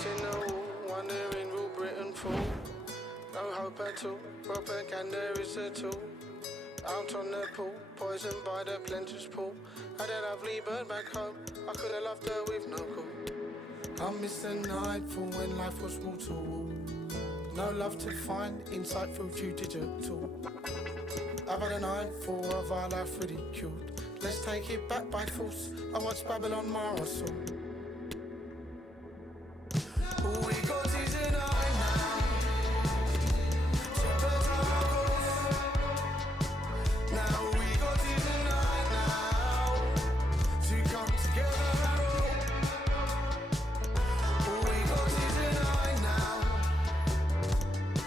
Face in the wall, wondering will Britain fall? No hope at all, propaganda is a tool. Out on the pool, poisoned by the plenteous pool. Had a lovely bird back home, I could have loved her with no call. I miss the nightfall when life was wall to wall. No love to find, insight through due digital. I've had a nightfall of our life ridiculed. Let's take it back by force, I watch Babylon Marathon. All we got is an eye now. Shepherd's our course. Now we got is an eye now. To come together. All we got is an eye now.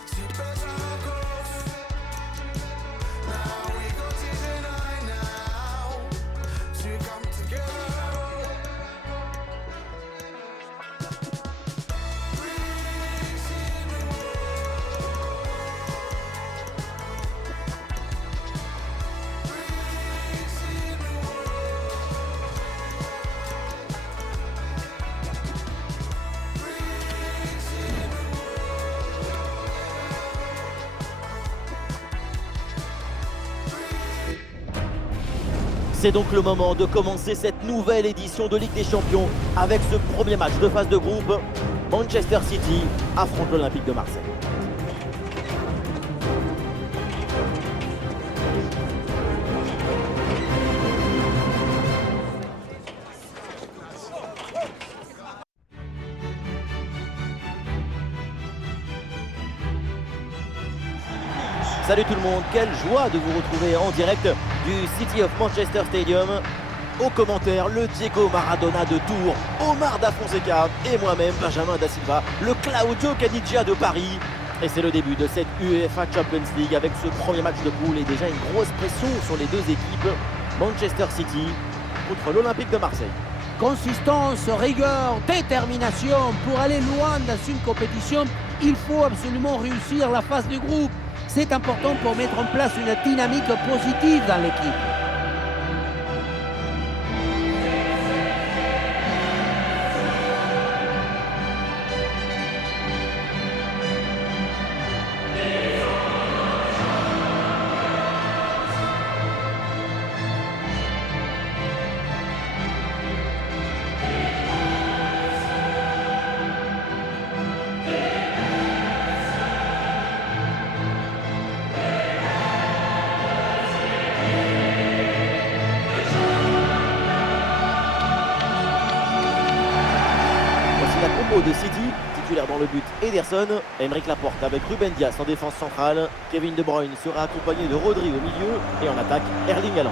Shepherd's our course. Now we got is an eye now. To come together. C'est donc le moment de commencer cette nouvelle édition de Ligue des Champions avec ce premier match de phase de groupe. Manchester City affronte l'Olympique de Marseille. Salut tout le monde, quelle joie de vous retrouver en direct du City of Manchester Stadium. Au commentaire, le Diego Maradona de Tours, Omar Da Fonseca et moi-même, Benjamin Da Silva, le Claudio Caniggia de Paris. Et c'est le début de cette UEFA Champions League avec ce premier match de poule et déjà une grosse pression sur les deux équipes. Manchester City contre l'Olympique de Marseille. Consistance, rigueur, détermination. Pour aller loin dans une compétition, il faut absolument réussir la phase de groupe. C'est important pour mettre en place une dynamique positive dans l'équipe. De City, titulaire dans le but Ederson, Aymeric Laporte avec Ruben Dias en défense centrale, Kevin De Bruyne sera accompagné de Rodri au milieu et en attaque Erling Haaland.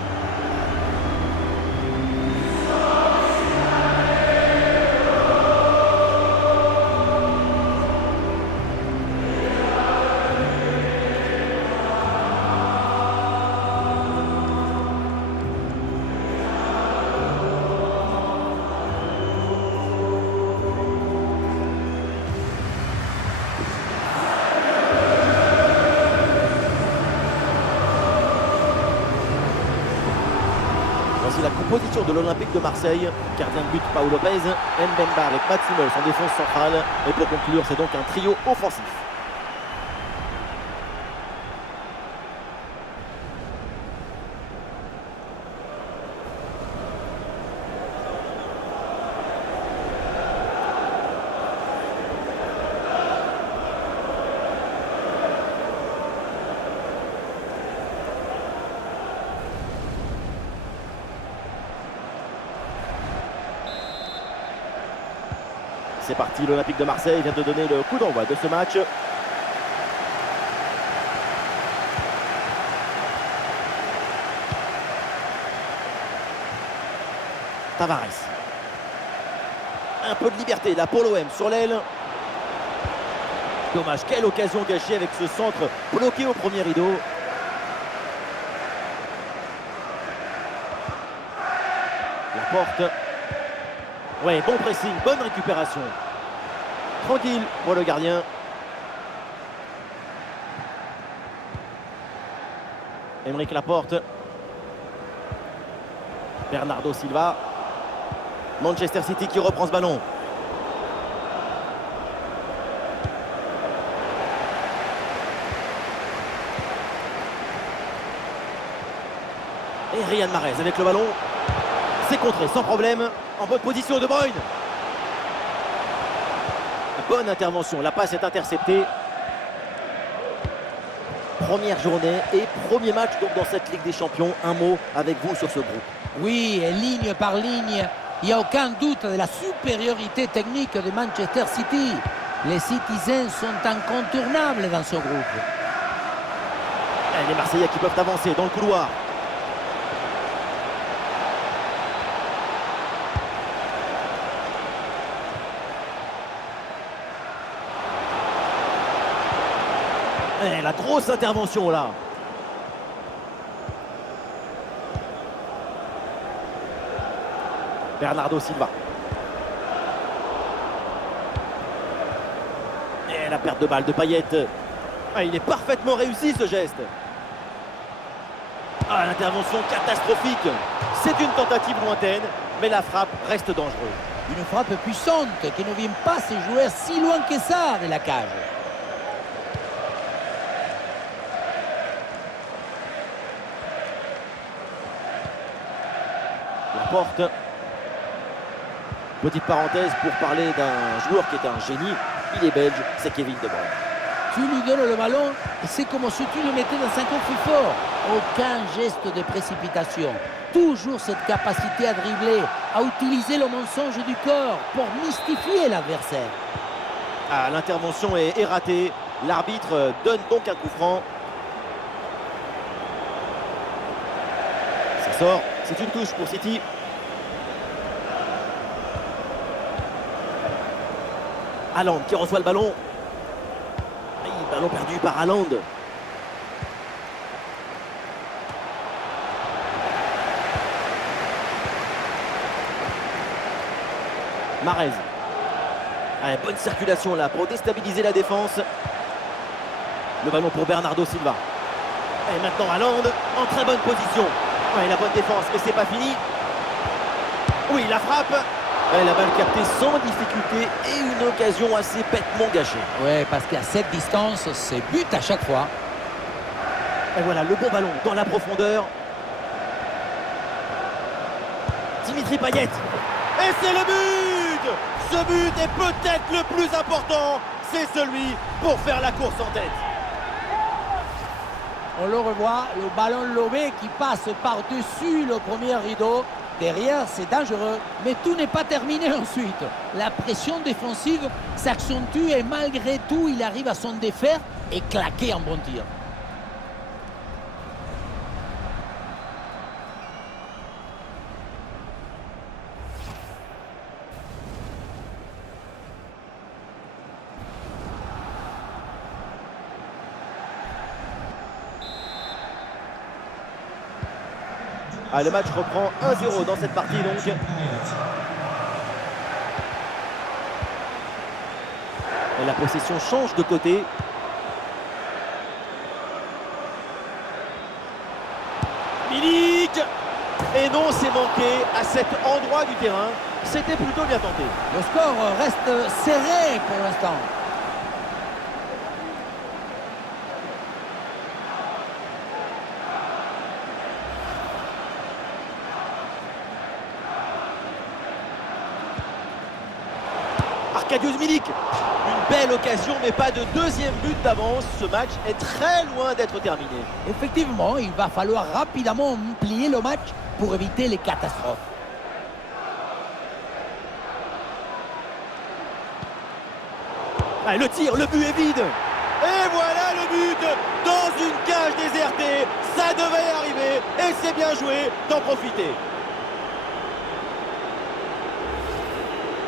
Voici la composition de l'Olympique de Marseille. Gardien de but Paul Lopez, Mbemba avec Mats Hummels en défense centrale. Et pour conclure, c'est donc un trio offensif. C'est parti, l'Olympique de Marseille vient de donner le coup d'envoi de ce match. Tavares. Un peu de liberté là pour l'OM sur l'aile. Dommage, quelle occasion gâchée avec ce centre bloqué au premier rideau. Laporte. Ouais, bon pressing, bonne récupération. Tranquille pour le gardien. Aymeric Laporte. Bernardo Silva. Manchester City qui reprend ce ballon. Et Riyad Mahrez avec le ballon. C'est contré sans problème. En bonne position De Bruyne. Bonne intervention, la passe est interceptée. Première journée et premier match donc dans cette Ligue des Champions. Un mot avec vous sur ce groupe. Oui, et ligne par ligne, il n'y a aucun doute de la supériorité technique de Manchester City. Les Citizens sont incontournables dans ce groupe. Et les Marseillais qui peuvent avancer dans le couloir. Et la grosse intervention là. Bernardo Silva. Et la perte de balle de Payet. Ah, il est parfaitement réussi ce geste. Ah, l'intervention catastrophique. C'est une tentative lointaine, mais la frappe reste dangereuse. Une frappe puissante qui ne vient pas se jouer si loin que ça de la cage. La porte. Petite parenthèse pour parler d'un joueur qui est un génie. Il est belge, c'est Kevin De Bruyne. Tu lui donnes le ballon et c'est comme si tu le mettais dans un coffre fort. Aucun geste de précipitation. Toujours cette capacité à dribbler, à utiliser le mensonge du corps pour mystifier l'adversaire. Ah, l'intervention est ratée. L'arbitre donne donc un coup franc. Ça sort. C'est une touche pour City. Haaland qui reçoit le ballon. Et ballon perdu par Haaland. Mahrez. Allez, bonne circulation là pour déstabiliser la défense. Le ballon pour Bernardo Silva. Et maintenant Haaland en très bonne position. Ouais, la bonne défense, mais c'est pas fini. Oui, la frappe. Ouais, la balle captée sans difficulté et une occasion assez bêtement gâchée. Oui, parce qu'à cette distance, c'est but à chaque fois. Et voilà, le bon ballon dans la profondeur. Dimitri Payet. Et c'est le but! Ce but est peut-être le plus important. C'est celui pour faire la course en tête. On le revoit, le ballon lobé qui passe par-dessus le premier rideau. Derrière, c'est dangereux, mais tout n'est pas terminé ensuite. La pression défensive s'accentue et malgré tout, il arrive à s'en défaire et claquer un bon tir. Ah, le match reprend 1-0 dans cette partie donc. Et la possession change de côté. Milik. Et non, c'est manqué à cet endroit du terrain. C'était plutôt bien tenté. Le score reste serré pour l'instant. Arkadiusz Milik, une belle occasion mais pas de deuxième but d'avance. Ce match est très loin d'être terminé. Effectivement, il va falloir rapidement plier le match pour éviter les catastrophes. Ah, le tir, le but est vide. Et voilà le but dans une cage désertée. Ça devait arriver et c'est bien joué d'en profiter.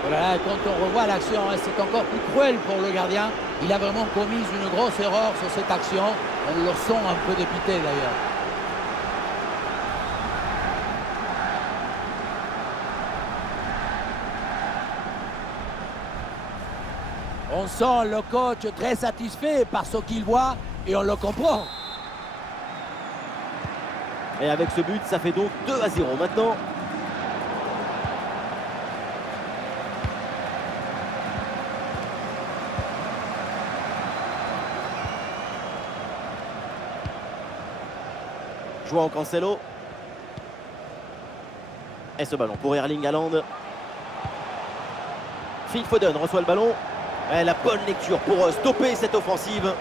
Voilà, quand on revoit l'action, c'est encore plus cruel pour le gardien. Il a vraiment commis une grosse erreur sur cette action. On le sent un peu dépité d'ailleurs. On sent le coach très satisfait par ce qu'il voit et on le comprend. Et avec ce but, ça fait donc 2-0 maintenant. João Cancelo. Et ce ballon pour Erling Haaland. Phil Foden reçoit le ballon. Et la bonne lecture pour stopper cette offensive.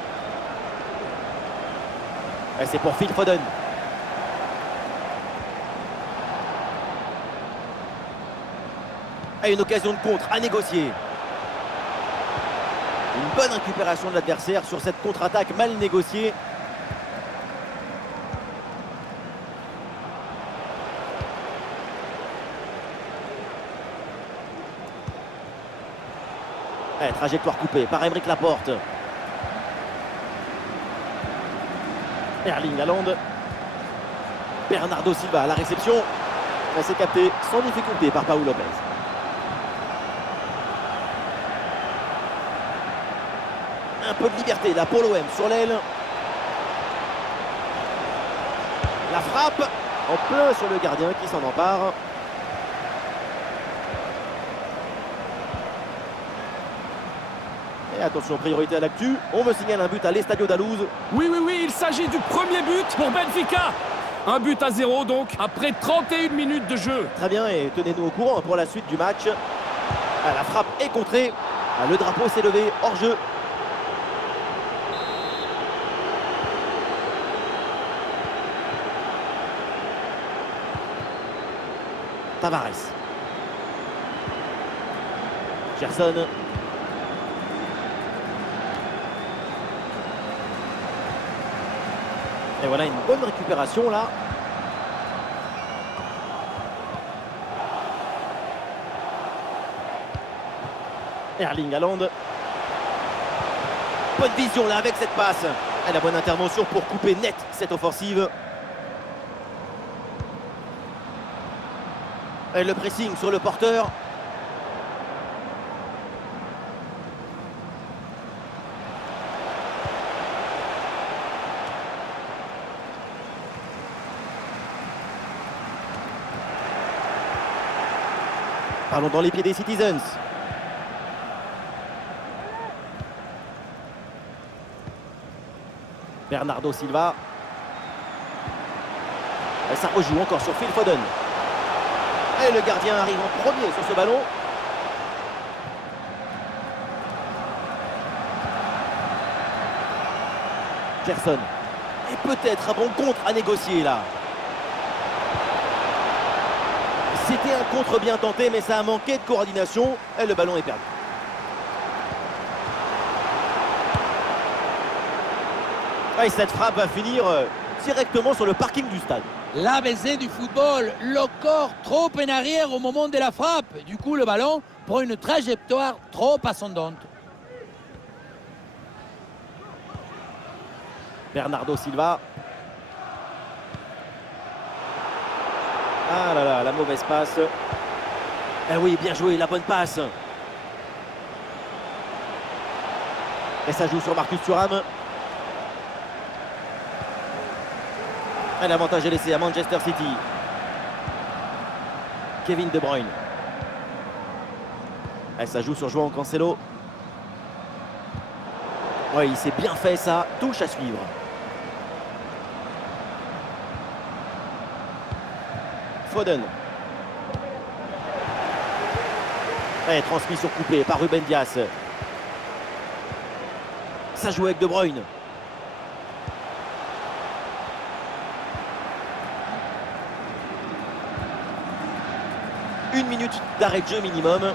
Et c'est pour Phil Foden. Et une occasion de contre à négocier. Une bonne récupération de l'adversaire sur cette contre-attaque mal négociée. Et trajectoire coupée par Aymeric Laporte. Erling Haaland. Bernardo Silva à la réception. Et c'est capté sans difficulté par Paul Lopez. Un peu de liberté là pour l'OM sur l'aile. La frappe en plein sur le gardien qui s'en empare. Et attention, priorité à l'actu. On me signale un but à l'Estadio d'Alouz. Oui, il s'agit du premier but pour Benfica. Un but à 0 donc, après 31 minutes de jeu. Très bien, et tenez-nous au courant pour la suite du match. La frappe est contrée. Le drapeau s'est levé hors jeu. Tavares. Gerson. Et voilà une bonne récupération là. Erling Haaland. Bonne vision là avec cette passe. Et la bonne intervention pour couper net cette offensive. Et le pressing sur le porteur. Ballon dans les pieds des Citizens. Bernardo Silva. Et ça rejoue encore sur Phil Foden. Et le gardien arrive en premier sur ce ballon. Gerson. Et peut-être un bon contre à négocier là. C'était un contre bien tenté, mais ça a manqué de coordination. Et le ballon est perdu. Et cette frappe va finir directement sur le parking du stade. L'ABC du football, le corps trop en arrière au moment de la frappe. Du coup, le ballon prend une trajectoire trop ascendante. Bernardo Silva. Ah là là, la mauvaise passe. Eh oui, bien joué, la bonne passe. Et ça joue sur Marcus Thuram. Et l'avantage est laissé à Manchester City. Kevin De Bruyne. Et ça joue sur João Cancelo. Oui, il s'est bien fait ça. Touche à suivre. Foden. Et transmission coupée par Ruben Dias. Ça joue avec De Bruyne. Une minute d'arrêt de jeu minimum.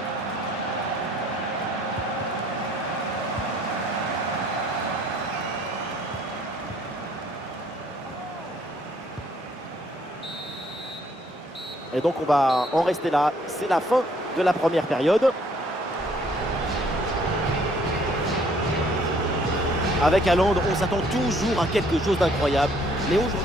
Et donc on va en rester là. C'est la fin de la première période. Avec Haaland, on s'attend toujours à quelque chose d'incroyable. Mais aujourd'hui...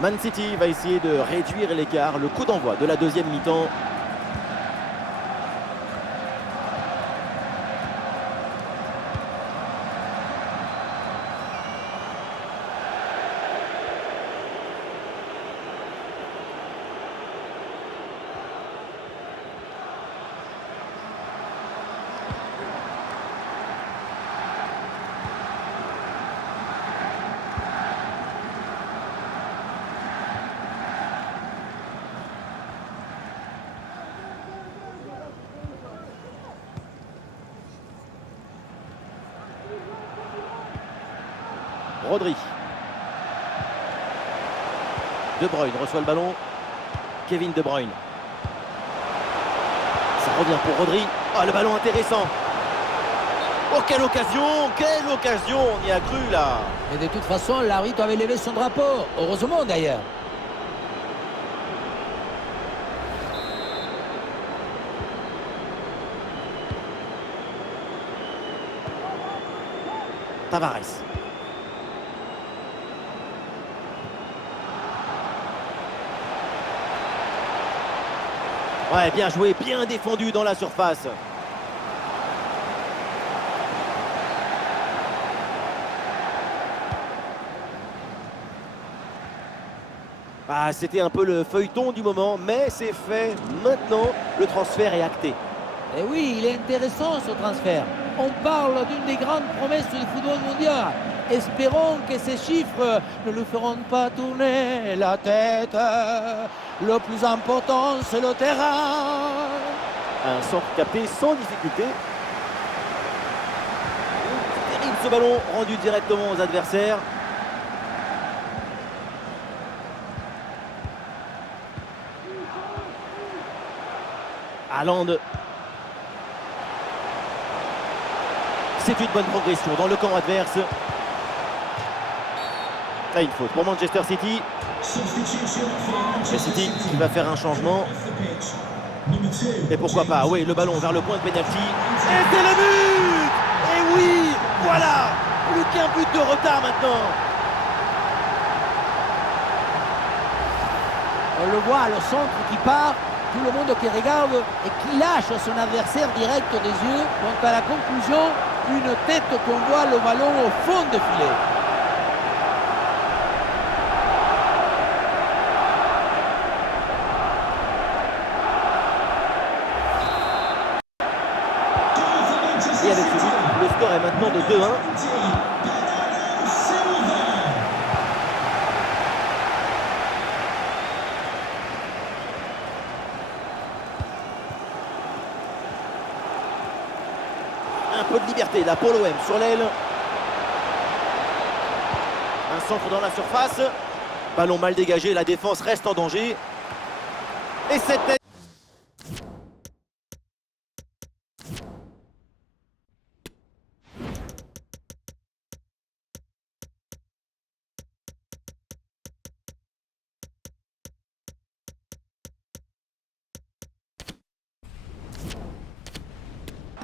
Man City va essayer de réduire l'écart. Le coup d'envoi de la deuxième mi-temps. Rodri. De Bruyne reçoit le ballon. Kevin De Bruyne. Ça revient pour Rodri. Oh, le ballon intéressant. Oh, quelle occasion! Quelle occasion! On y a cru là. Mais de toute façon, l'arbitre avait levé son drapeau. Heureusement d'ailleurs. Tavares. Ouais, bien joué, bien défendu dans la surface. Ah, c'était un peu le feuilleton du moment, mais c'est fait. Maintenant, le transfert est acté. Et oui, il est intéressant ce transfert. On parle d'une des grandes promesses du football mondial. Espérons que ces chiffres ne lui feront pas tourner la tête. Le plus important, c'est le terrain. Un centre capté sans difficulté. C'est terrible ce ballon rendu directement aux adversaires. Haaland. C'est une bonne progression dans le camp adverse. Là, une faute pour Manchester City. Et City qui va faire un changement. Et pourquoi pas, oui, le ballon vers le point de pénalty. Et c'est le but! Et oui, voilà! Plus qu'un but de retard maintenant. On le voit, le centre qui part, tout le monde qui regarde et qui lâche son adversaire direct des yeux. Quant à la conclusion, une tête qu'on voit le ballon au fond du filet. Et avec ce but, le score est maintenant de 2-1. Un peu de liberté là pour l'OM sur l'aile. Un centre dans la surface. Ballon mal dégagé, la défense reste en danger. Et cette tête.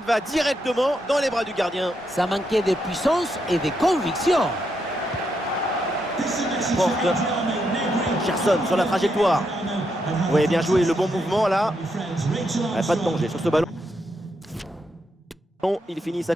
Va directement dans les bras du gardien. Ça manquait de puissance et de conviction. Porte. Gerson sur la trajectoire. Oui, bien joué, le bon mouvement là. Pas de danger sur ce ballon. Il finit sa...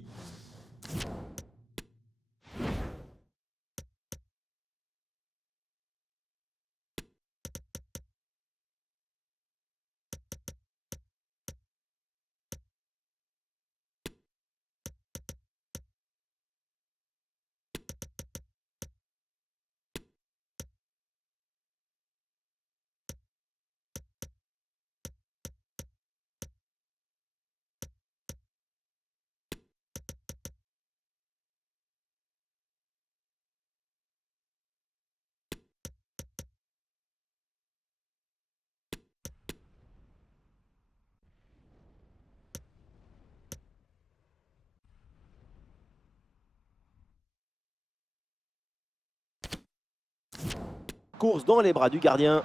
Course dans les bras du gardien.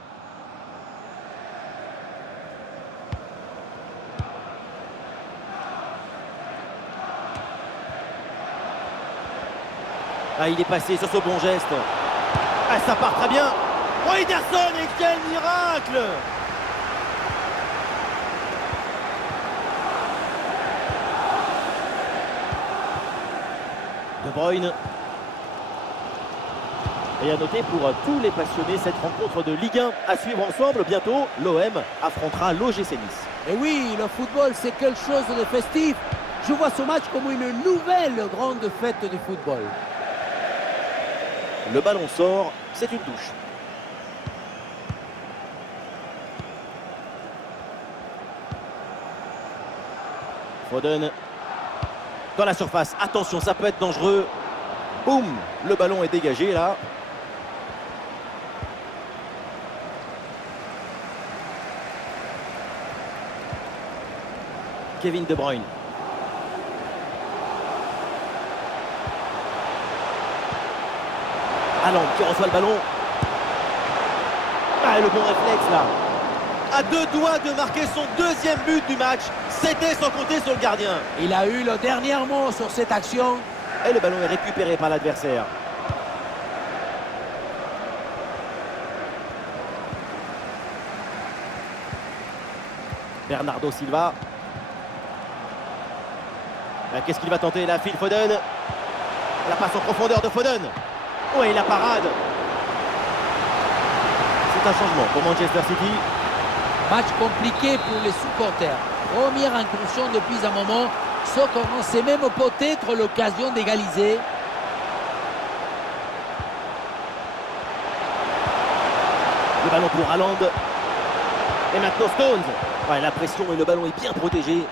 Ah, il est passé sur ce bon geste. Ah, ça part très bien. Oh, Ederson, et quel miracle! De Bruyne. Et à noter pour tous les passionnés cette rencontre de Ligue 1 à suivre ensemble. Bientôt, l'OM affrontera l'OGC Nice. Et oui, le football, c'est quelque chose de festif. Je vois ce match comme une nouvelle grande fête du football. Le ballon sort, c'est une touche. Foden. Dans la surface, attention, ça peut être dangereux. Boum, le ballon est dégagé là. Kevin De Bruyne. Haaland qui reçoit le ballon. Ah, le bon réflexe là. À deux doigts de marquer son deuxième but du match. C'était sans compter sur le gardien. Il a eu le dernier mot sur cette action. Et le ballon est récupéré par l'adversaire. Bernardo Silva. Qu'est-ce qu'il va tenter là? Phil Foden. La passe en profondeur de Foden. Oui, la parade. C'est un changement pour Manchester City. Match compliqué pour les supporters. Première incursion depuis un moment. Ce commençait même peut-être l'occasion d'égaliser. Le ballon pour Haaland. Et maintenant Stones. Ouais, la pression et le ballon est bien protégé.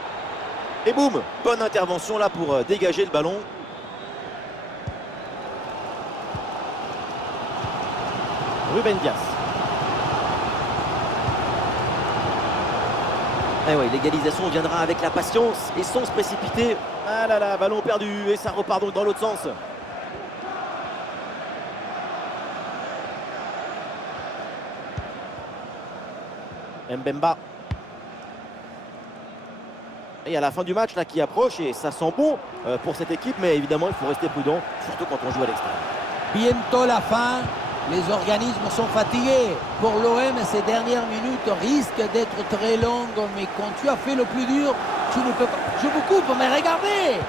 Et boum, bonne intervention là pour dégager le ballon. Ruben Dias. Et oui, l'égalisation viendra avec la patience et sans se précipiter. Ah là là, ballon perdu et ça repart donc dans l'autre sens. Mbemba. Et à la fin du match là qui approche et ça sent bon pour cette équipe, mais évidemment il faut rester prudent, surtout quand on joue à l'extérieur. Bientôt la fin. Les organismes sont fatigués. Pour l'OM, ces dernières minutes risquent d'être très longues, mais quand tu as fait le plus dur, tu ne peux pas. Je vous coupe, mais regardez!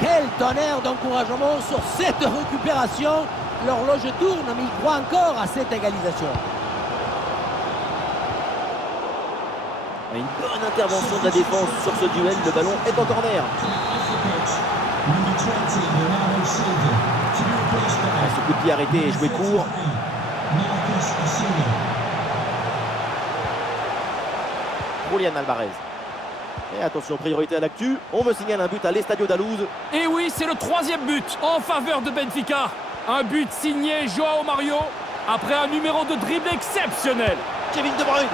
Quel tonnerre d'encouragement sur cette récupération. L'horloge tourne, mais il croit encore à cette égalisation. Une bonne intervention de la défense sur ce duel. Le ballon est en corner. Ce coup de pied arrêté et joué court. Julian Alvarez. Et attention, priorité à l'actu. On me signale un but à l'Estadio d'Alouz. Et oui, c'est le troisième but en faveur de Benfica. Un but signé Joao Mario après un numéro de dribble exceptionnel. Kevin De Bruyne.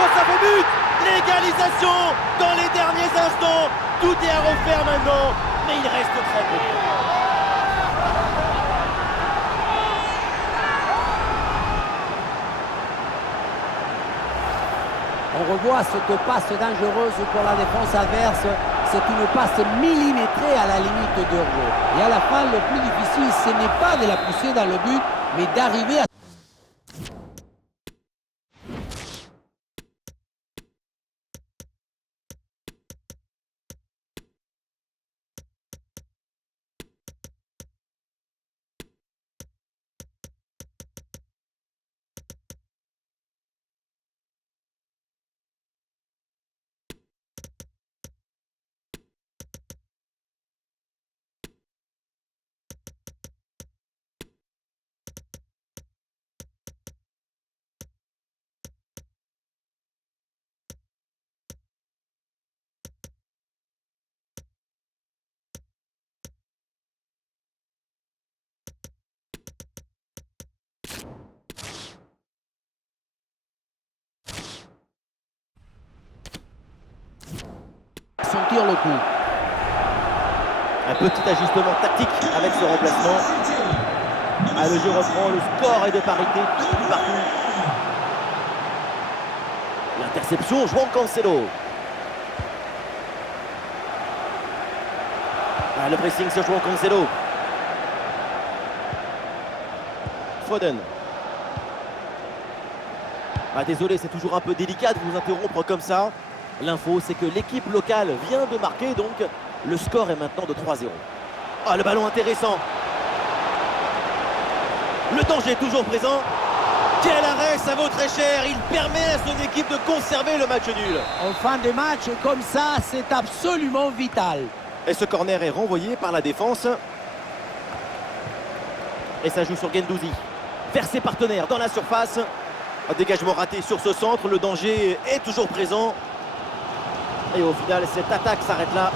Oh, ça fait but! L'égalisation dans les derniers instants. Tout est à refaire maintenant, mais il reste très peu. On revoit cette passe dangereuse pour la défense adverse. C'est une passe millimétrée à la limite de jeu. Et à la fin, le plus difficile, ce n'est pas de la pousser dans le but, mais d'arriver à... sentir le coup. Un petit ajustement tactique avec ce remplacement. Ah, le jeu reprend, le score est de parité tout partout. L'interception, João Cancelo. Ah, le pressing sur João Cancelo. Foden. Ah, désolé, c'est toujours un peu délicat de vous interrompre comme ça. L'info, c'est que l'équipe locale vient de marquer, donc le score est maintenant de 3-0. Ah, le ballon intéressant. Le danger est toujours présent. Quel arrêt, ça vaut très cher. Il permet à son équipe de conserver le match nul. En fin de match, comme ça, c'est absolument vital. Et ce corner est renvoyé par la défense. Et ça joue sur Guendouzi. Vers ses partenaires dans la surface. Un dégagement raté sur ce centre. Le danger est toujours présent. Et au final, cette attaque s'arrête là.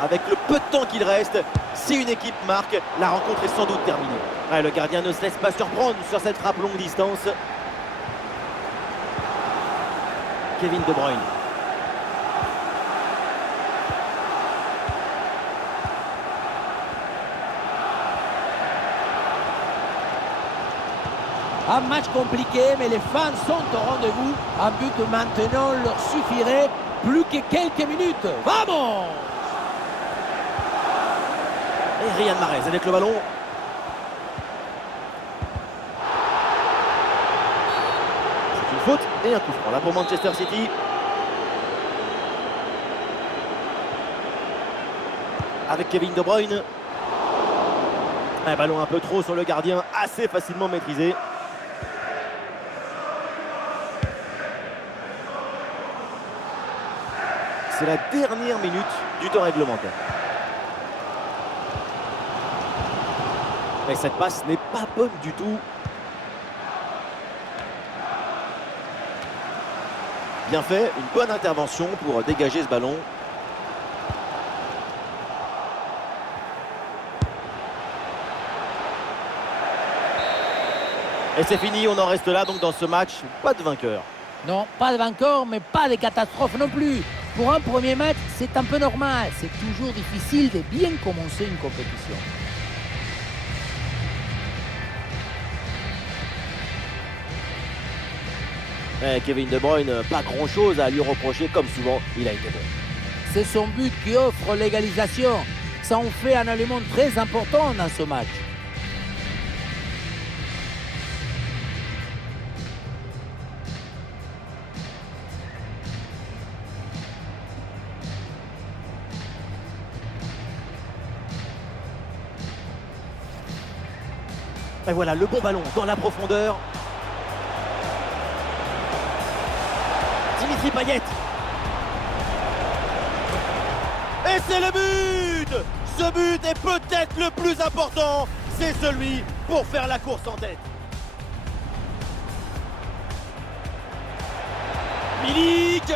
Avec le peu de temps qu'il reste, si une équipe marque, la rencontre est sans doute terminée. Ouais, le gardien ne se laisse pas surprendre sur cette frappe longue distance. Kevin De Bruyne. Un match compliqué, mais les fans sont au rendez-vous. Un but maintenant leur suffirait. Plus que quelques minutes. Vamos! Et Riyad Mahrez avec le ballon. C'est une faute et un coup franc là pour Manchester City. Avec Kevin De Bruyne. Un ballon un peu trop sur le gardien, assez facilement maîtrisé. C'est la dernière minute du temps réglementaire. Et cette passe n'est pas bonne du tout. Bien fait, une bonne intervention pour dégager ce ballon. Et c'est fini, on en reste là donc dans ce match, pas de vainqueur. Non, pas de vainqueur, mais pas de catastrophe non plus. Pour un premier match, c'est un peu normal. C'est toujours difficile de bien commencer une compétition. Et Kevin De Bruyne, pas grand-chose à lui reprocher, comme souvent, il a été bon. C'est son but qui offre l'égalisation. Ça en fait un élément très important dans ce match. Et voilà, le bon ballon dans la profondeur. Dimitri Payet. Et c'est le but! Ce but est peut-être le plus important. C'est celui pour faire la course en tête. Milik.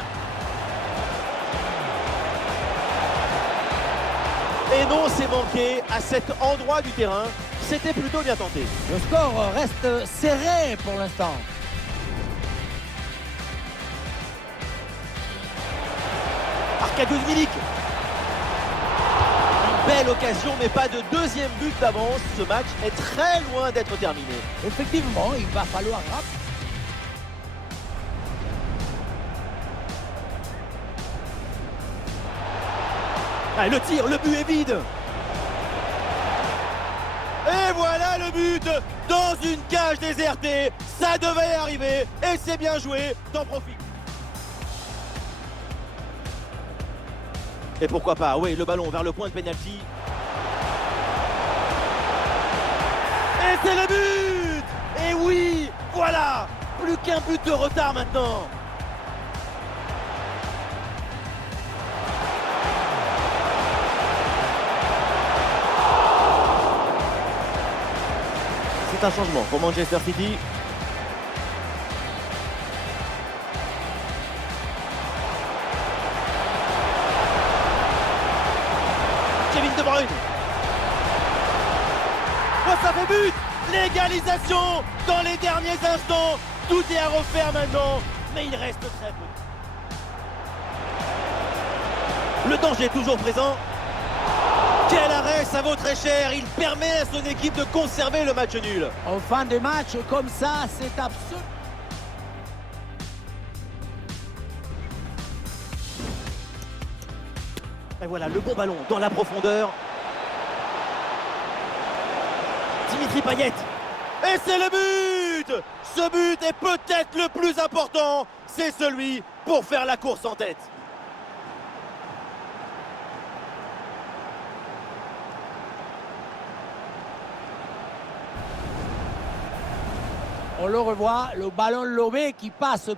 Et non, c'est manqué à cet endroit du terrain. C'était plutôt bien tenté. Le score reste serré pour l'instant. Arkadiusz Milik. Une belle occasion, mais pas de deuxième but d'avance. Ce match est très loin d'être terminé. Effectivement, il va falloir rappeler. Ah, le tir, le but est vide. Et voilà le but dans une cage désertée. Ça devait arriver et c'est bien joué. T'en profites. Et pourquoi pas, oui, le ballon vers le point de pénalty. Et c'est le but. Et oui, voilà. Plus qu'un but de retard maintenant. C'est un changement pour Manchester City. Kevin De Bruyne. Oh, ça fait but! L'égalisation dans les derniers instants. Tout est à refaire maintenant, mais il reste très peu. Le danger est toujours présent. Quel arrêt, ça vaut très cher. Il permet à son équipe de conserver le match nul. En fin de match, comme ça, c'est absurde. Et voilà, le bon ballon dans la profondeur. Dimitri Payet. Et c'est le but! Ce but est peut-être le plus important. C'est celui pour faire la course en tête. On le revoit, le ballon lobé qui passe